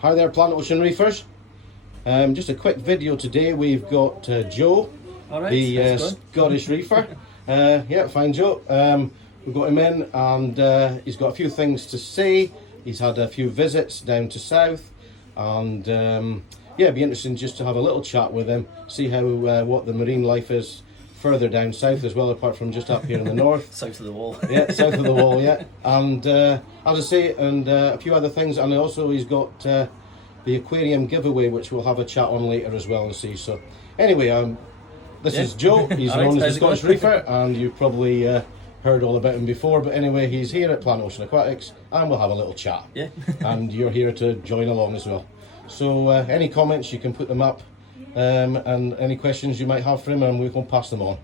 Hi there, Planet Ocean Reefers. Just a quick video today. We've got Joe, the Scottish Reefer. Yeah, fine Joe. We've got him in and he's got a few things to say. He's had a few visits down to south and yeah, it'd be interesting just to have a little chat with him, see how what the marine life is further down south as well, apart from just up here in the north. South of the wall. Yeah, south of the wall, yeah. And as I say, and a few other things. And also he's got the aquarium giveaway, which we'll have a chat on later as well and see. So anyway, this is Joe. He's known as the Scottish Reefer, and you've probably heard all about him before. But anyway, he's here at Planet Ocean Aquatics, and we'll have a little chat. Yeah. And you're here to join along as well. So any comments, you can put them up. And any questions you might have for him, and we can pass them on.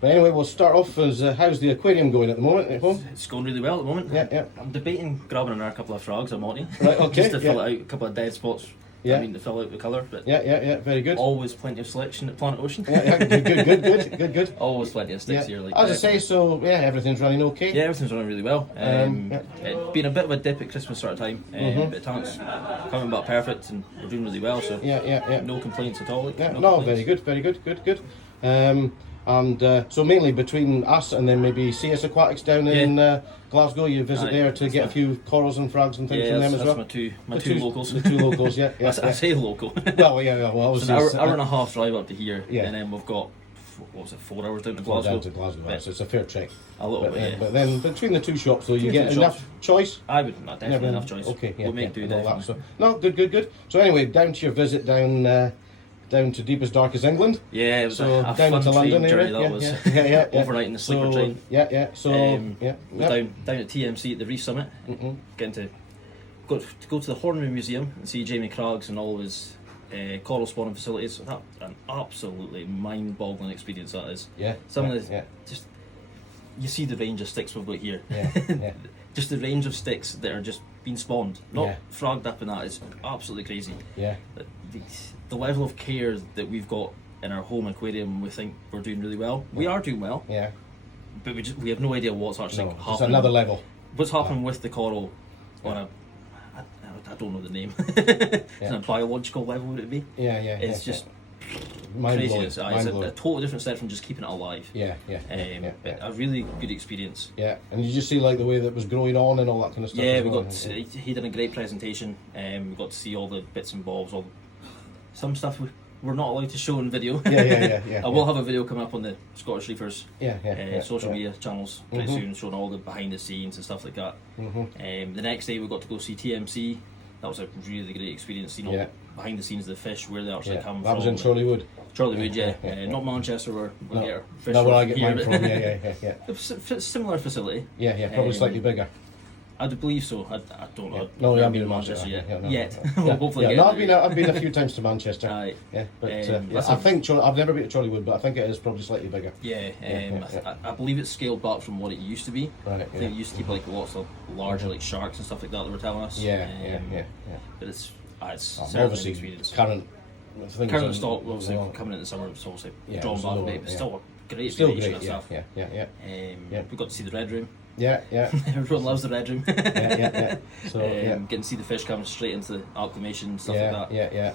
But anyway, we'll start off as how's the aquarium going at the moment at home? It's going really well at the moment. Yeah, yeah. I'm debating grabbing another couple of frogs or monty. Right, okay. Just to fill it out, a couple of dead spots. Yeah. I mean, to fill out the colour. But Yeah, very good. always plenty of selection at Planet Ocean. Yeah, good. Always plenty of sticks here. Like as I say, so yeah, everything's running okay. Yeah, everything's running really well. Yeah. It's been a bit of a dip at Christmas sort of time, but the tank's coming back perfect and we're doing really well. So Yeah. no complaints at all. Like, Yeah, no very complaints. good. And so mainly between us and then maybe CS Aquatics down in Glasgow, you visit there to get a few corals and frags and things from them as well. That's my two locals. The two locals, yeah. I say local. Well, obviously. It's an hour and a half drive up to here, Yeah. and then we've got, 4 hours down to 4 Glasgow. down to Glasgow, so it's a fair trek. A little bit, yeah. But then between the two shops, though, you Between get two enough shops. choice. I would not definitely enough choice. Okay, yeah, we'll make do and all definitely. that, so. No, good. So anyway, down to your visit down to deep as dark as England. Yeah, it was So a down fun to London train journey area. that was. Yeah. Overnight in the sleeper train. Yeah. So We're down at TMC at the Reef Summit, getting to go to the Hornery Museum and see Jamie Craggs and all of his coral spawning facilities. That's an absolutely mind-boggling experience that is. Yeah. Some of the just you see the range of sticks we've got here. Yeah. Just the range of sticks that are just being spawned, not Yeah. fragged up, and that is absolutely crazy. Yeah. The level of care that we've got in our home aquarium, we think we're doing really well. We are doing well, Yeah. but we have no idea what's actually No, happening. it's another level. What's happening with the coral on I don't know the name. It's on a biological level, would it be? Yeah. It's just mind-blowing. craziness. It's a totally different step from just keeping it alive. Yeah. But a really good experience. Yeah, and you just see like the way that it was growing on and all that kind of stuff. Yeah, as we well. got he did a great presentation. We got to see all the bits and bobs, some stuff we're not allowed to show in video. Yeah. I will have a video coming up on the Scottish Reefers Yeah. social media channels pretty soon, showing all the behind the scenes and stuff like that. The next day we got to go see TMC. That was a really great experience, seeing all the behind the scenes of the fish, where they actually come from. That was in Chorleywood. Chorleywood, not Manchester, where we get our fish Not from where I get here, mine but from. Yeah. a similar facility. Yeah, probably slightly bigger. I'd believe so. I don't know. No, I've I've been been in Manchester no. yet. We'll hopefully get no, there. I've been a few times to Manchester. Right. Yeah, but that's I think I've never been to Chorleywood, but I think it is probably slightly bigger. Yeah, I believe it's scaled back from what it used to be. Right. I think it used to keep like lots of larger like sharks and stuff like that. They were telling us. Yeah. But it's certainly an Obviously, experience. current stock obviously coming in the summer, it's obviously drawn it's back a lower, bit, but still a great Still experience great. and stuff. Yeah. We got to see the Red Room. Yeah. Everyone loves the Red Room. Yeah. So Getting to see the fish coming straight into the acclimation and stuff like that. Yeah.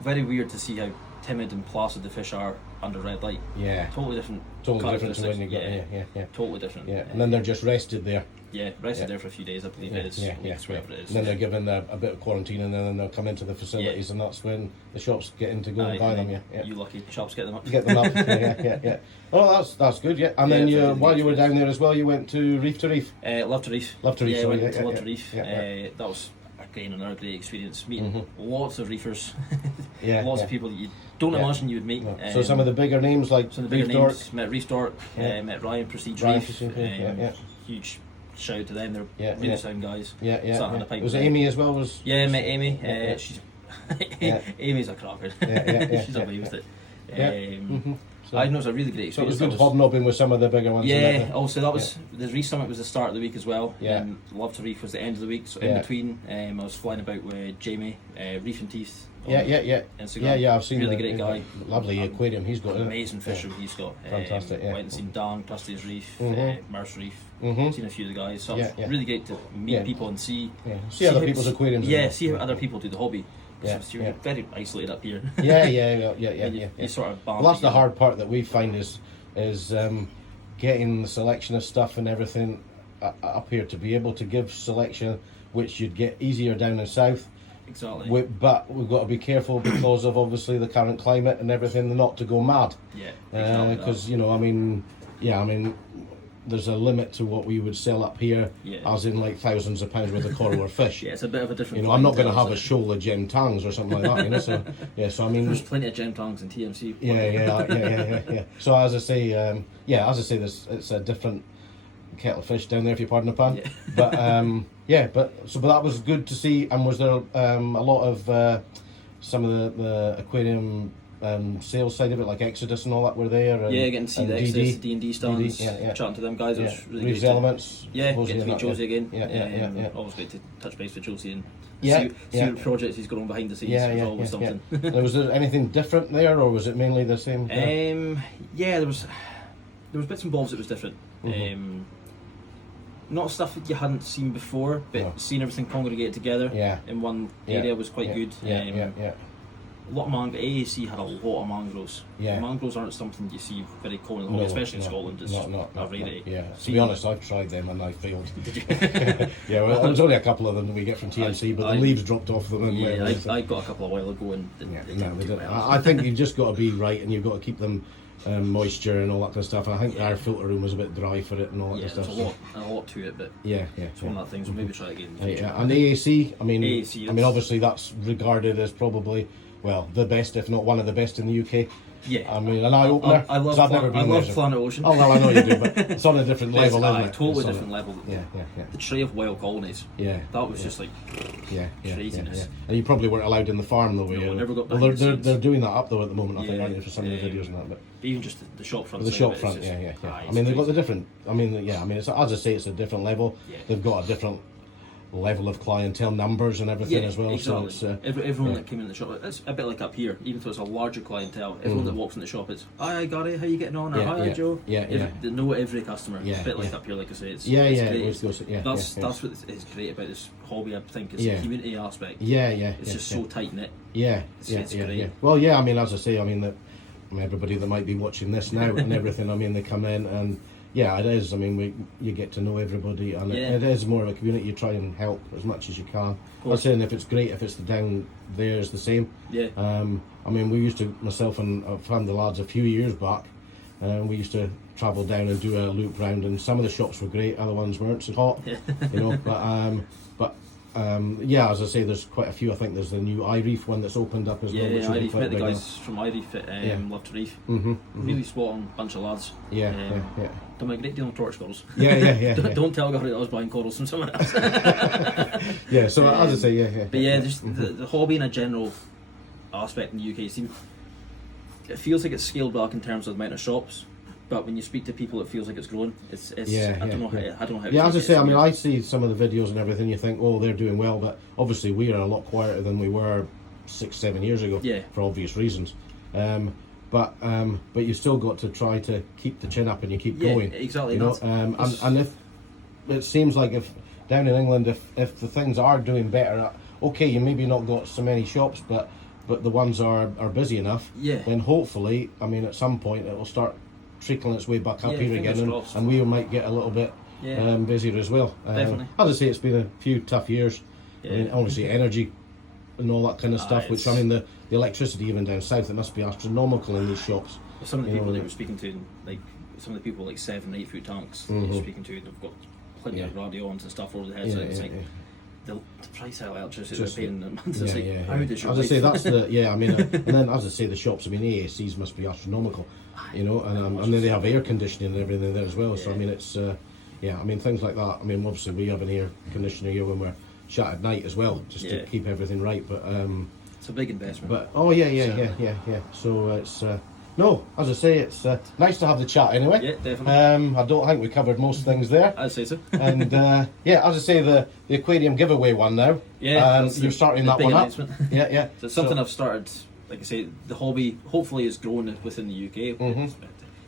Very weird to see how timid and placid the fish are under red light. Yeah. Totally different. Totally different to when you characteristics. get yeah. Totally different. Yeah, and then they're just rested there. Yeah, rested there for a few days, I believe it is. Whatever it is. And then they're given a bit of quarantine, and then they'll come into the facilities, and that's when the shops get in to go and buy them. Yeah. You lucky shops get them up. Get them up. Yeah. Oh, that's good. Yeah, and then while you were down there as well, you went to Reef to Reef. Love to Reef. Love to Reef. Yeah, sorry, went to Love to yeah. Reef. Yeah. That was again another great experience. Meeting lots of reefers. Yeah, lots of people that you don't imagine you would meet. No. So some of the bigger names like some of the bigger Reef Dork. names. Met Reef Dork. Met Ryan Prestige Ryan Reef. Prestige, yeah. Huge shout out to them. They're really sound guys. Yeah. Sat on the pipe Was with it them. Amy as well? Met Amy. She's Amy's a cracker. She's away with it. So I know it was a really great So it experience. was good hobnobbing with some of the bigger ones. Yeah, also that was the Reef Summit was the start of the week as well. Yeah. Love to Reef was the end of the week. So in between, I was flying about with Jamie, Reef and Teeth Instagram. Yeah. I've seen really great guy. Lovely aquarium he's got. Amazing fishery he's got. Fantastic. Yeah. Went and seen Dan, Scottish Reef, Merce Reef. Seen a few of the guys. So it's really great to meet people and see other people's aquariums. Yeah, see how other people do the hobby. Yeah, You're very isolated up here. Yeah. You sort of balance. Well, that's the hard part that we find is getting the selection of stuff and everything up here to be able to give selection, which you'd get easier down in south. Exactly. But we've got to be careful because of obviously the current climate and everything, not to go mad. Yeah. Exactly. Because there's a limit to what we would sell up here, as in like thousands of pounds worth of coral or fish. Yeah, it's a bit of a different. I'm not going to have a shoal of gem tangs or something like that. So there's plenty of gem tangs in TMC. Yeah. So as I say, it's a different kettle of fish down there, if you pardon the pun. Yeah. But that was good to see. And was there a lot of some of the aquarium sales side of it, like Exodus and all that, were there? And, getting to see the Exodus, D&D stands, chatting to them guys. It was really Reef's great. Elements. Getting to meet Josie again. Always great to touch base with Josie and see what projects he's got on behind the scenes. It's always something. Was there anything different there, or was it mainly the same? There was bits and bobs that was different. Not stuff that you hadn't seen before, but seeing everything congregate together in one area was quite good. A lot of AAC had a lot of mangroves. Mangroves aren't something you see very commonly, especially in Scotland. It's not a rarity. To be honest, I've tried them and I failed. Did you? Well, there was only a couple of them that we get from TMC, but the leaves dropped off them. I got a couple a while ago and didn't. I think you've just got to be right, and you've got to keep them moisture and all that kind of stuff. And I think our filter room was a bit dry for it and all that kind of stuff. There's a lot to it, but it's one of that things. We'll maybe try again. And AAC, obviously that's regarded as probably the best, if not one of the best in the UK. An eye opener. I love Planet Ocean. Oh well, I know you do, but it's on a different level, isn't it? Totally different level. The tray of wild colonies. That was just like craziness. And you probably weren't allowed in the farm though, were you? No, never got. Well, they're doing that up though at the moment, I think, aren't you, for some of the videos and that. But even just the shop front. The shop front, they've got the different. It's, as I say, it's a different level. They've got a different level of clientele numbers and everything as well. Exactly. So it's, everyone that came in the shop, it's a bit like up here, even though it's a larger clientele, everyone that walks in the shop is, hi Gary, how you getting on? Or hi Joe. They know every customer. It's a bit like up here, like I say. It's great. That's what is great about this hobby, I think, is the community aspect. It's just so tight knit. It's great. Well, as I say, that everybody that might be watching this now and everything, they come in and it is. You get to know everybody, and it is more of a community. You try and help as much as you can. I'm saying if it's great, if it's down there, is the same. We used to, myself and a friend, the lads, a few years back, we used to travel down and do a loop round, and some of the shops were great, other ones weren't so hot. As I say, there's quite a few. I think there's the new iReef one that's opened up as well. Yeah, iReef, met the guys from iReef at Love to Reef. Really spot on bunch of lads. Done a great deal on torch corals. Don't tell Gary that I was buying corals from someone else. So as I say, But just the hobby in a general aspect in the UK, it feels like it's scaled back in terms of the amount of shops. But when you speak to people, it feels like it's growing. I don't know how. As I say, I see some of the videos and everything. You think, oh, they're doing well, but obviously we are a lot quieter than we were 6-7 years ago. For obvious reasons. But you still got to try to keep the chin up and you keep going. Exactly. And if it seems like if down in England, if the things are doing better, okay, you maybe not got so many shops, but the ones are busy enough. Then hopefully, at some point it will start trickling its way back up here again, and we might get a little bit busier as well. Definitely. As I say, it's been a few tough years. Obviously energy and all that kind of stuff, which the electricity even down south, it must be astronomical in these shops. Some of the people they were speaking to, like some of the people like 7 or 8 foot tanks they were speaking to, they've got plenty of radions and stuff over the heads. It's like the price of electricity they're paying a month. It's how does your as I say, that's the and then as I say, the shops, AACs must be astronomical, and then they have air conditioning and everything there as well. So it's things like that. Obviously we have an air conditioner here when we're shut at night as well, just to keep everything right. But it's a big investment. But So it's no, as I say, it's nice to have the chat anyway. Yeah, definitely. I don't think we covered most things there. I'd say so. And yeah, as I say, the aquarium giveaway one now. Yeah, you're starting the that big one up. announcement. Yeah, yeah. So it's something I've started. Like I say, the hobby hopefully is grown within the UK.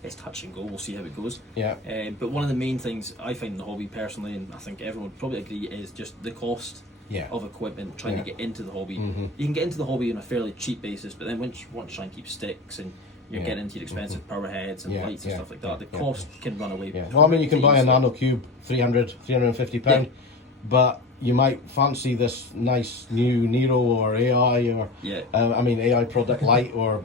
It's touch and go. We'll see how it goes. Yeah. But one of the main things I find in the hobby personally, and I think everyone would probably agree, is just the cost of equipment. Trying to get into the hobby. You can get into the hobby on a fairly cheap basis, but then once you want to try and keep sticks and you're getting into your expensive power heads and lights and stuff like that, the cost can run away. Yeah. Well, I mean, you can buy a nano cube, £350, but you might fancy this nice new Nero or AI or I mean AI product light or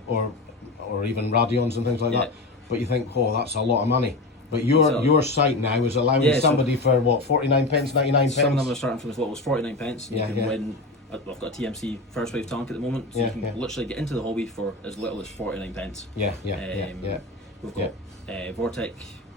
even Radions and things like that. But you think, oh, that's a lot of money. But your site now is allowing somebody for what, 49 pence, 99 pence? Some of them are starting from as little as 49 pence. You can win. I've got a TMC first wave tank at the moment, so you can literally get into the hobby for as little as 49 pence. We've got Vortec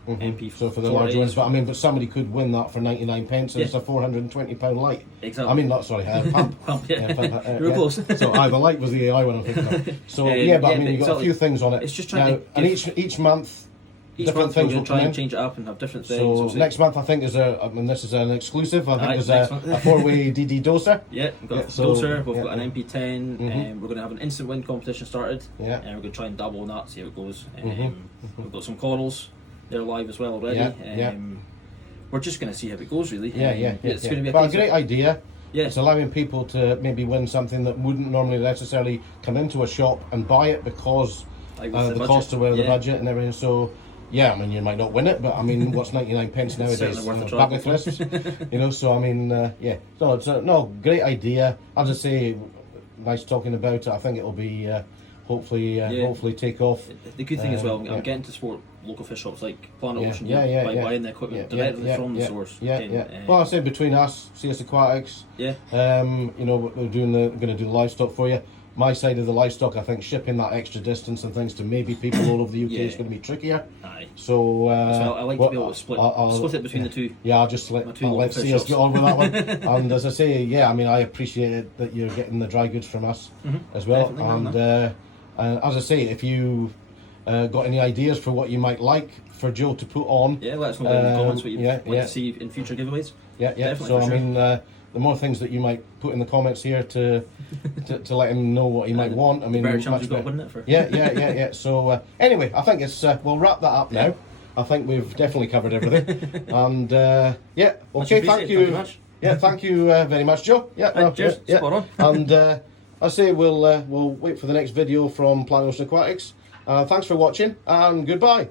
MP. So for the large ones, but somebody could win that for 99 pence, and it's a £420 light. Exactly. I mean, not sorry, pump. Pump, Real close. So the light was the AI one I'm thinking of. So but I mean, you've got a few things on it. It's just trying to and each month. Different things will try and change it up and have different things. So next month I think is this is an exclusive. I think there's a 4-way DD doser. Yeah, we've got a doser. We've got an MP10. We're going to have an instant win competition started. And we're going to try and dabble on that, see how it goes. We've got some corals. They're live as well already. We're just going to see how it goes, really. It's going to be a great idea. It's allowing people to maybe win something that wouldn't normally necessarily come into a shop and buy it because the cost of the budget and everything. So. Yeah, I mean, you might not win it, but I mean, what's 99 pence nowadays? Bag of crisps, so I mean, no, it's no great idea. As I say, nice talking about it. I think it'll be hopefully take off. The good thing as well, I'm getting to support local fish shops like Planet Ocean by buying the equipment directly from the source. Well, I say between us, CS Aquatics, we're going to do the livestock for you. My side of the livestock, I think shipping that extra distance and things to maybe people all over the UK is going to be trickier. So I like to be able to split it between the two. Yeah, I'll just let CS get on with that one. And as I say, I mean, I appreciate it that you're getting the dry goods from us as well. And as I say, if you got any ideas for what you might like for Joe to put on, let us know in the comments what you'd like to see in future giveaways. So I mean. The more things that you might put in the comments here to let him know what he might want. I mean, better chance you've got, wouldn't it? Yeah. So anyway, I think it's we'll wrap that up now. I think we've definitely covered everything. And okay, thank you. Thank you very much, Joe. Cheers. Spot on. And I say we'll wait for the next video from Planet Ocean Aquatics. Thanks for watching and goodbye.